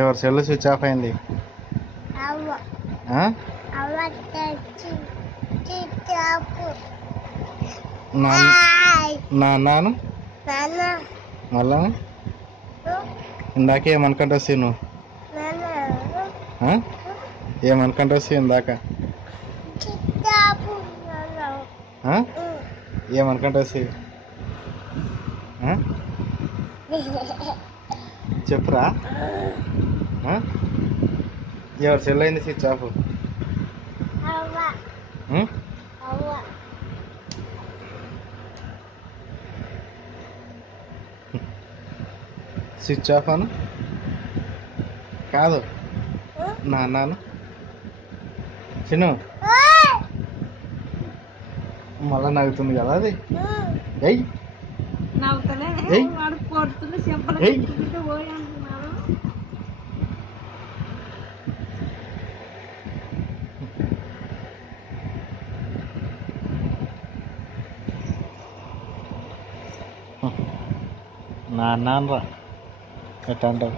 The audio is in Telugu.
ఎవరి సెల్ స్విచ్ ఆఫ్ అయింది? నాన్న మళ్ళా ఇందాక ఏమనుకుంటా వస్తాయి నువ్వు? ఏమనుకుంటా వస్తాయి ఇందాక? ఏమనుకుంటా వస్తాయి చెప్పురా. ఎవరి సెల్ అయింది స్విచ్ ఆఫ్? స్విచ్ ఆఫ్ అను కాదు నాన్న చిన్ను మళ్ళా నవ్వుతుంది కదా అది. ఎయ్ నాన్న రా ఎట్లా అంటావు?